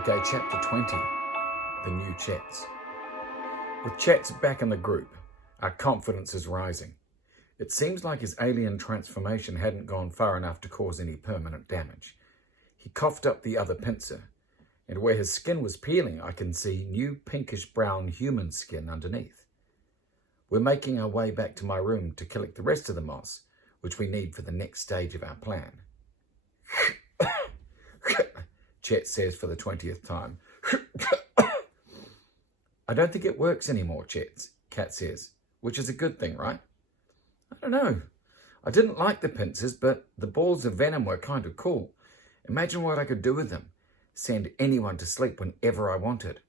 Okay, chapter 20, the new Chets. With Chets back in the group, our confidence is rising. It seems like his alien transformation hadn't gone far enough to cause any permanent damage. He coughed up the other pincer, and where his skin was peeling, I can see new pinkish-brown human skin underneath. We're making our way back to my room to collect the rest of the moss, which we need for the next stage of our plan. Chet says for the 20th time. I don't think it works anymore, Chet, Cat says, which is a good thing, right? I don't know. I didn't like the pincers, but the balls of venom were kind of cool. Imagine what I could do with them. Send anyone to sleep whenever I wanted.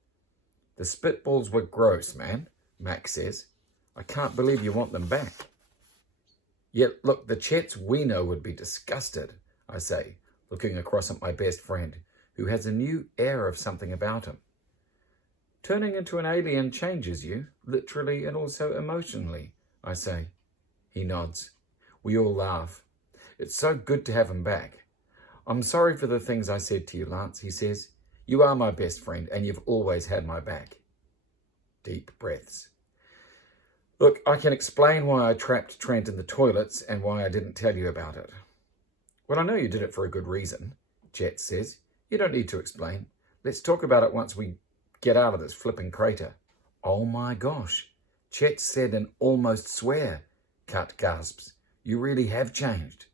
The spitballs were gross, man, Max says. I can't believe you want them back. Yet, look, the Chets we know would be disgusted, I say, looking across at my best friend, who has a new air of something about him. Turning into an alien changes you, literally and also emotionally, I say. He nods. We all laugh. It's so good to have him back. I'm sorry for the things I said to you, Lance, he says. You are my best friend, and you've always had my back. Deep breaths. Look, I can explain why I trapped Trent in the toilets and why I didn't tell you about it. Well, I know you did it for a good reason, Chet says. You don't need to explain. Let's talk about it once we get out of this flipping crater. Oh my gosh, Chet said and almost swear. Cut gasps. You really have changed.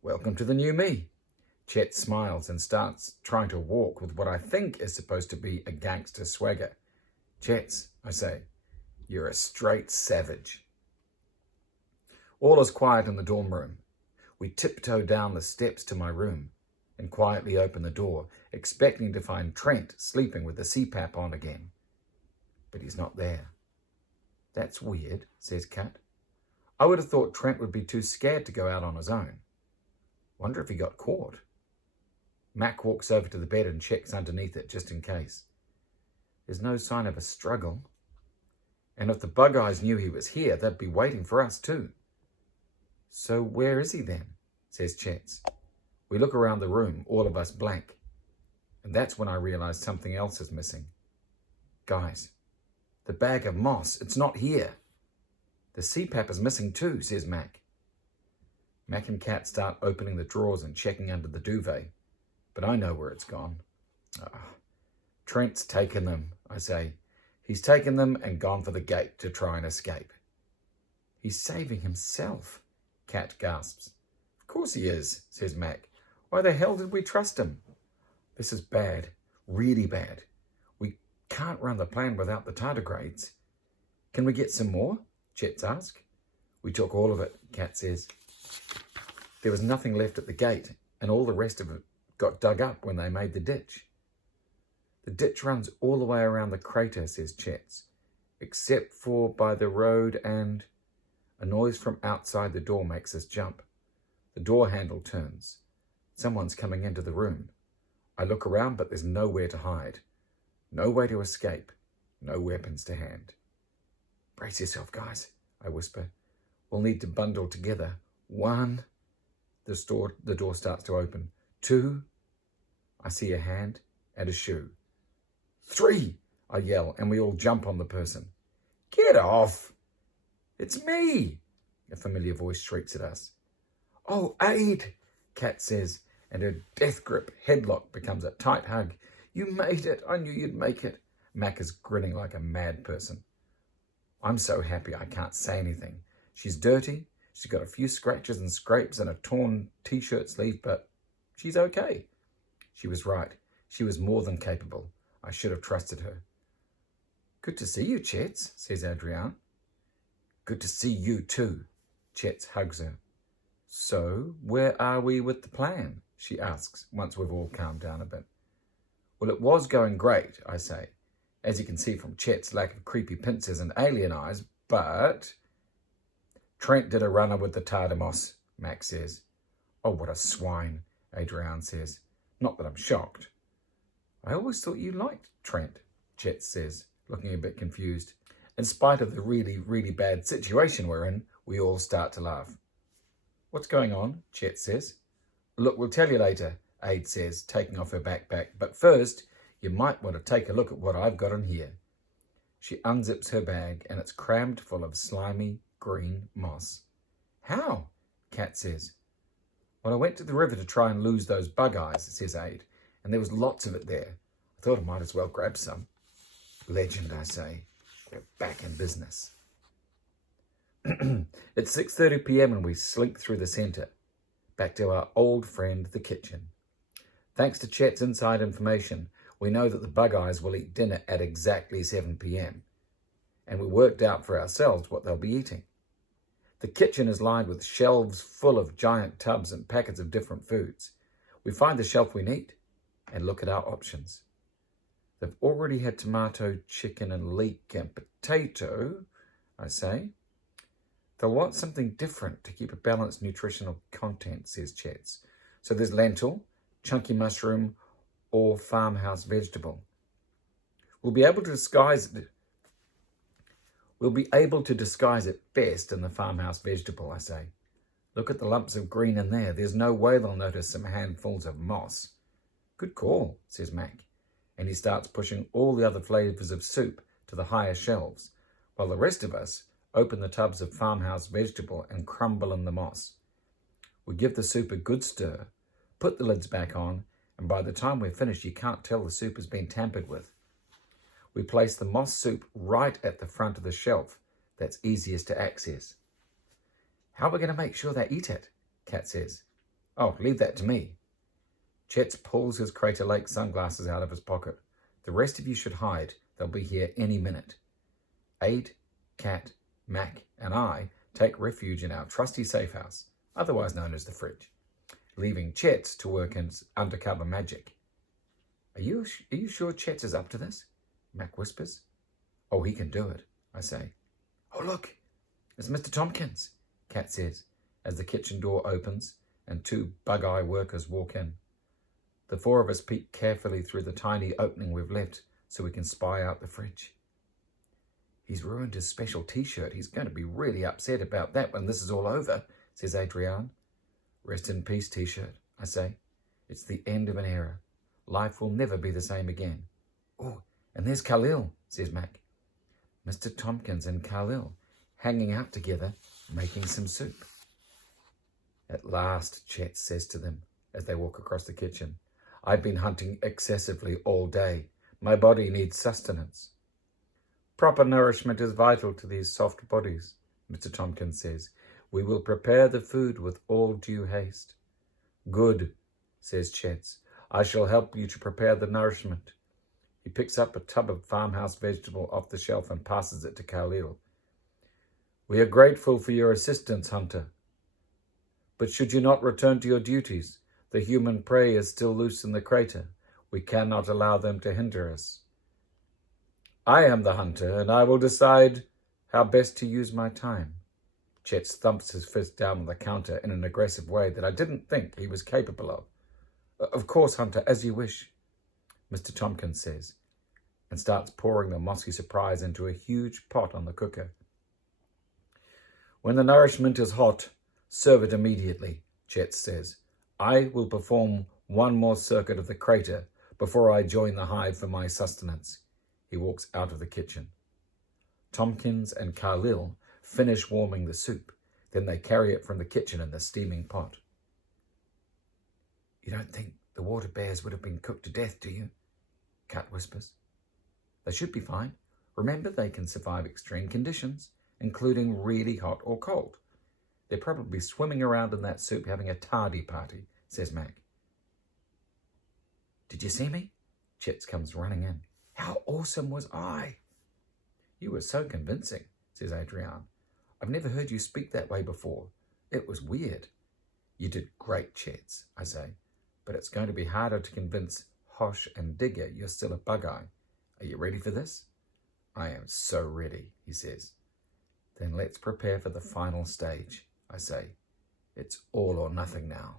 Welcome to the new me. Chet smiles and starts trying to walk with what I think is supposed to be a gangster swagger. Chets, I say, you're a straight savage. All is quiet in the dorm room. We tiptoe down the steps to my room and quietly open the door, expecting to find Trent sleeping with the CPAP on again. But he's not there. That's weird, says Kat. I would have thought Trent would be too scared to go out on his own. Wonder if he got caught. Mac walks over to the bed and checks underneath it just in case. There's no sign of a struggle. And if the bug eyes knew he was here, they'd be waiting for us too. So where is he then? Says Chets. We look around the room, all of us blank. And that's when I realize something else is missing. Guys, the bag of moss, it's not here. The CPAP is missing too, says Mac. Mac and Kat start opening the drawers and checking under the duvet. But I know where it's gone. Trent's taken them, I say. He's taken them and gone for the gate to try and escape. He's saving himself, Kat gasps. Of course he is, says Mac. Why the hell did we trust him? This is bad, really bad. We can't run the plan without the tardigrades. Can we get some more? Chets asks. We took all of it, Kat says. There was nothing left at the gate, and all the rest of it got dug up when they made the ditch. The ditch runs all the way around the crater, says Chets, except for by the road, and a noise from outside the door makes us jump. The door handle turns. Someone's coming into the room. I look around, but there's nowhere to hide. No way to escape. No weapons to hand. Brace yourself, guys, I whisper. We'll need to bundle together. 1. The door starts to open. 2. I see a hand and a shoe. 3, I yell, and we all jump on the person. Get off! It's me! A familiar voice shrieks at us. Oh, Aid! Kat says, and her death grip headlock becomes a tight hug. You made it. I knew you'd make it. Mac is grinning like a mad person. I'm so happy I can't say anything. She's dirty. She's got a few scratches and scrapes and a torn t-shirt sleeve, but she's okay. She was right. She was more than capable. I should have trusted her. Good to see you, Chets, says Adrienne. Good to see you too. Chets hugs her. So, where are we with the plan? She asks, once we've all calmed down a bit. Well, it was going great, I say, as you can see from Chet's lack of creepy pincers and alien eyes, but... Trent did a runner with the Tardamos, Max says. Oh, what a swine, Adrienne says. Not that I'm shocked. I always thought you liked Trent, Chet says, looking a bit confused. In spite of the really, really bad situation we're in, we all start to laugh. What's going on? Chet says. Look, we'll tell you later, Aid says, taking off her backpack. But first, You might want to take a look at what I've got in here. She unzips her bag and it's crammed full of slimy green moss. How? Kat says. Well, I went to the river to try and lose those bug eyes, says Aid, and there was lots of it there. I thought I might as well grab some. Legend, I say. We're back in business. It's 6:30 p.m. and we slink through the centre, back to our old friend, the kitchen. Thanks to Chet's inside information, we know that the bug eyes will eat dinner at exactly 7 p.m. and we worked out for ourselves what they'll be eating. The kitchen is lined with shelves full of giant tubs and packets of different foods. We find the shelf we need and look at our options. They've already had tomato, chicken and leek and potato, I say. They'll want something different to keep a balanced nutritional content, says Chet's. So there's lentil, chunky mushroom, or farmhouse vegetable. We'll be able to disguise it best in the farmhouse vegetable, I say. Look at the lumps of green in there. There's no way they'll notice some handfuls of moss. Good call, says Mac, and he starts pushing all the other flavours of soup to the higher shelves, while the rest of us open the tubs of farmhouse vegetable and crumble in the moss. We give the soup a good stir, put the lids back on, and by the time we're finished, you can't tell the soup has been tampered with. We place the moss soup right at the front of the shelf that's easiest to access. How are we going to make sure they eat it? Kat says. Oh, leave that to me. Chet pulls his Crater Lake sunglasses out of his pocket. The rest of you should hide. They'll be here any minute. Aid, Kat, Mac, and I take refuge in our trusty safe house, otherwise known as the fridge, leaving Chet's to work in undercover magic. Are you sure Chet's is up to this? Mac whispers. Oh, he can do it, I say. Oh, look, it's Mr. Tompkins, Kat says, as the kitchen door opens and two bug-eye workers walk in. The four of us peek carefully through the tiny opening we've left so we can spy out the fridge. He's ruined his special T-shirt. He's going to be really upset about that when this is all over, says Adrienne. Rest in peace, T-shirt, I say. It's the end of an era. Life will never be the same again. Oh, and there's Khalil, says Mac. Mr. Tompkins and Khalil hanging out together, making some soup. At last, Chet says to them as they walk across the kitchen. I've been hunting excessively all day. My body needs sustenance. Proper nourishment is vital to these soft bodies, Mr. Tompkins says. We will prepare the food with all due haste. Good, says Chet. I shall help you to prepare the nourishment. He picks up a tub of farmhouse vegetable off the shelf and passes it to Khalil. We are grateful for your assistance, Hunter. But should you not return to your duties, the human prey is still loose in the crater. We cannot allow them to hinder us. I am the hunter, and I will decide how best to use my time. Chet thumps his fist down on the counter in an aggressive way that I didn't think he was capable of. Of course, Hunter, as you wish, Mr. Tompkins says, and starts pouring the mossy surprise into a huge pot on the cooker. When the nourishment is hot, serve it immediately, Chet says. I will perform one more circuit of the crater before I join the hive for my sustenance. He walks out of the kitchen. Tompkins and Khalil finish warming the soup. Then they carry it from the kitchen in the steaming pot. You don't think the water bears would have been cooked to death, do you? Kat whispers. They should be fine. Remember, they can survive extreme conditions, including really hot or cold. They're probably swimming around in that soup having a tardy party, says Mac. Did you see me? Chet comes running in. How awesome was I? You were so convincing, says Adrienne. I've never heard you speak that way before. It was weird. You did great, Chet, I say, but it's going to be harder to convince Hosh and Digger you're still a bug-eye. Are you ready for this? I am so ready, he says. Then let's prepare for the final stage, I say. It's all or nothing now.